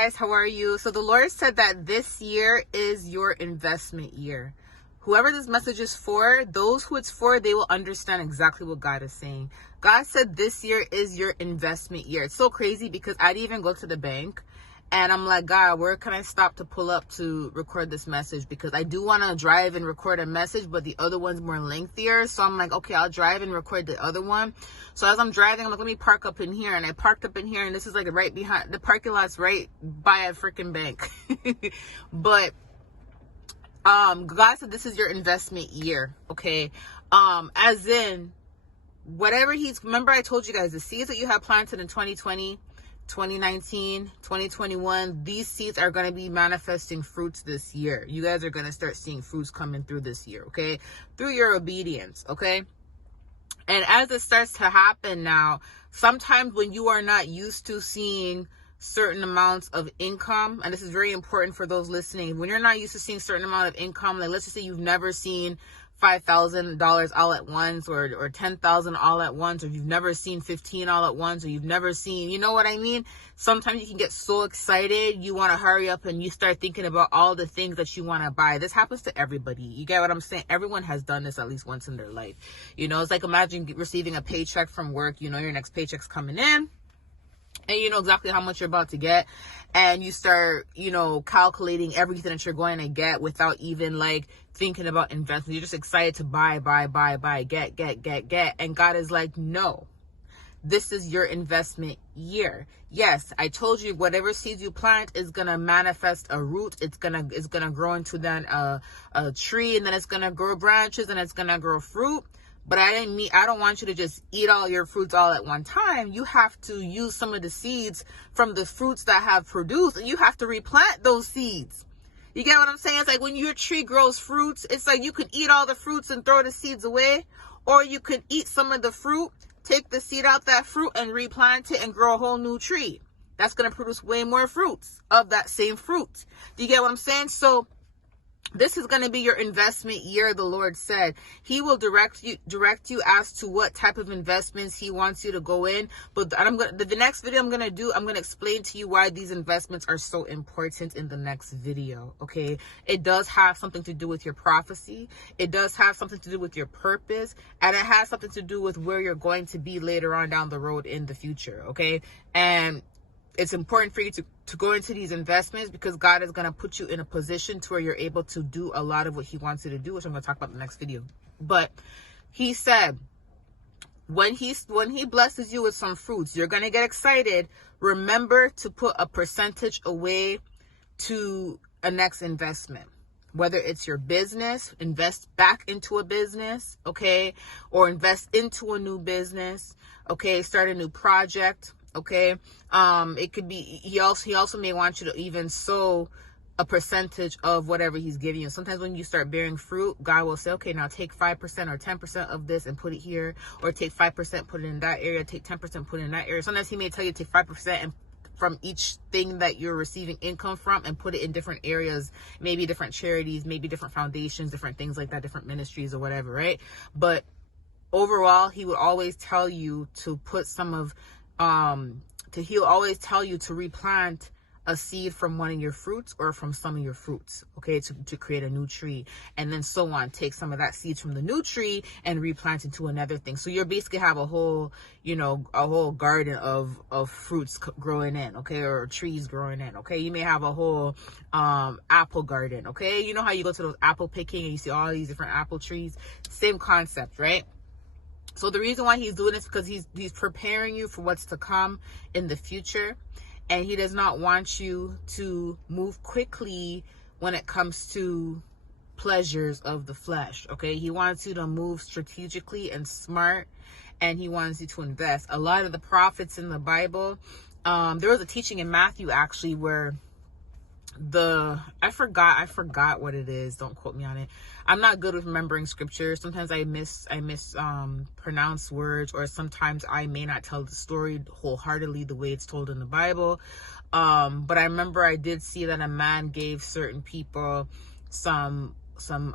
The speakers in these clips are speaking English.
Guys, how are you? So the Lord said that this year is your investment year. Whoever this message is for, those who it's for, they will understand exactly what God is saying. God said this year is your investment year. It's so crazy because I didn't even go to the bank and I'm like, God, where can I stop to pull up to record this message? Because I do want to drive and record a message, but the other one's more lengthier. So I'm like, okay, I'll drive and record the other one. So as I'm driving, I'm like, let me park up in here. And I parked up in here, and this is like right behind, the parking lot's right by a freaking bank. But God said this is your investment year, okay? As in, whatever remember I told you guys, the seeds that you have planted in 2020, 2019, 2021, these seeds are going to be manifesting fruits this year. You guys are going to start seeing fruits coming through this year, okay? Through your obedience, okay? And as it starts to happen now, sometimes when you are not used to seeing certain amounts of income, and this is very important for those listening, when you're not used to seeing certain amount of income, like let's just say you've never seen $5,000 all at once, or $10,000 all at once, or you've never seen 15 all at once, or you've never seen, you know what I mean? Sometimes you can get so excited, you want to hurry up and you start thinking about all the things that you want to buy. This happens to everybody. You get what I'm saying? Everyone has done this at least once in their life. You know, it's like imagine receiving a paycheck from work. You know, your next paycheck's coming in, and you know exactly how much you're about to get, and you start, you know, calculating everything that you're going to get without even like thinking about investment. You're just excited to buy, get. And God is like, no, this is your investment year. Yes, I told you whatever seeds you plant is gonna manifest a root. It's gonna grow into then a tree, and then it's gonna grow branches, and it's gonna grow fruit. But I don't want you to just eat all your fruits all at one time. You have to use some of the seeds from the fruits that have produced, and you have to replant those seeds. You get what I'm saying? It's like when your tree grows fruits, it's like you could eat all the fruits and throw the seeds away, or you could eat some of the fruit, take the seed out that fruit and replant it and grow a whole new tree. That's going to produce way more fruits of that same fruit. Do you get what I'm saying? So this is going to be your investment year, the Lord said. He will direct you as to what type of investments he wants you to go in. But the next video I'm going to explain to you why these investments are so important in the next video, okay? It does have something to do with your prophecy. It does have something to do with your purpose. And it has something to do with where you're going to be later on down the road in the future, okay? And it's important for you to go into these investments because God is going to put you in a position to where you're able to do a lot of what he wants you to do, which I'm going to talk about in the next video. But he said, when he blesses you with some fruits, you're going to get excited. Remember to put a percentage away to a next investment. Whether it's your business, invest back into a business, okay? Or invest into a new business, okay? Start a new project. Okay. It could be, he also may want you to even sow a percentage of whatever he's giving you. Sometimes when you start bearing fruit, God will say, okay, now take 5% or 10% of this and put it here, or take 5%, put it in that area, take 10%, put it in that area. Sometimes he may tell you to take 5% and from each thing that you're receiving income from and put it in different areas, maybe different charities, maybe different foundations, different things like that, different ministries or whatever, right? But overall, he would always tell you to put some of he'll always tell you to replant a seed from one of your fruits or from some of your fruits, okay, to create a new tree, and then so on. Take some of that seeds from the new tree and replant into another thing. So you basically have a whole, you know, a whole garden of fruits growing in, okay, or trees growing in, okay. You may have a whole apple garden, okay. You know how you go to those apple picking and you see all these different apple trees? Same concept, right? So the reason why he's doing this is because he's preparing you for what's to come in the future. And he does not want you to move quickly when it comes to pleasures of the flesh, okay? He wants you to move strategically and smart, and he wants you to invest. A lot of the prophets in the Bible, there was a teaching in Matthew actually where I forgot what it is. Don't quote me on it. I'm not good with remembering scripture. Sometimes I pronounce words, or sometimes I may not tell the story wholeheartedly the way it's told in the Bible. But I remember I did see that a man gave certain people some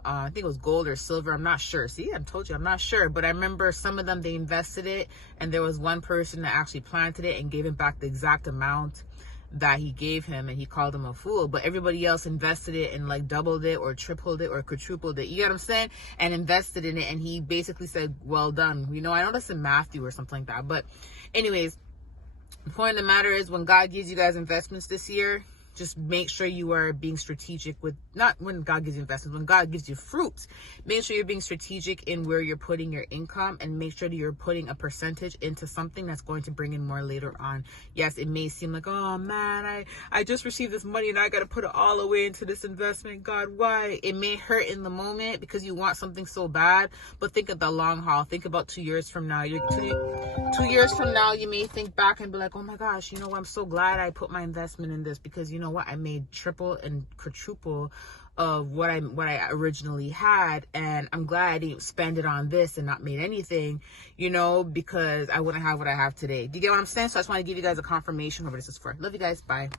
I think it was gold or silver. I'm not sure. See, I told you I'm not sure. But I remember some of them, they invested it, and there was one person that actually planted it and gave him back the exact amount that he gave him, and he called him a fool. But everybody else invested it and like doubled it or tripled it or quadrupled it, you get what I'm saying, and invested in it. And he basically said, well done. You know, I know that's in Matthew or something like that, but anyways, the point of the matter is, when God gives you guys investments this year, just make sure you are being strategic with, not when God gives you investments, when God gives you fruits, make sure you're being strategic in where you're putting your income, and make sure that you're putting a percentage into something that's going to bring in more later on. Yes, it may seem like, oh man, I just received this money and I got to put it all away into this investment. God, why? It may hurt in the moment because you want something so bad, but think of the long haul. Think about 2 years from now. You're 2 years from now, you may think back and be like, oh my gosh, you know what? I'm so glad I put my investment in this, because you know what? I made triple and quadruple of what I originally had, and I'm glad I didn't spend it on this and not made anything, you know, because I wouldn't have what I have today. Do you get what I'm saying? So I just want to give you guys a confirmation of what this is for. Love you guys. Bye.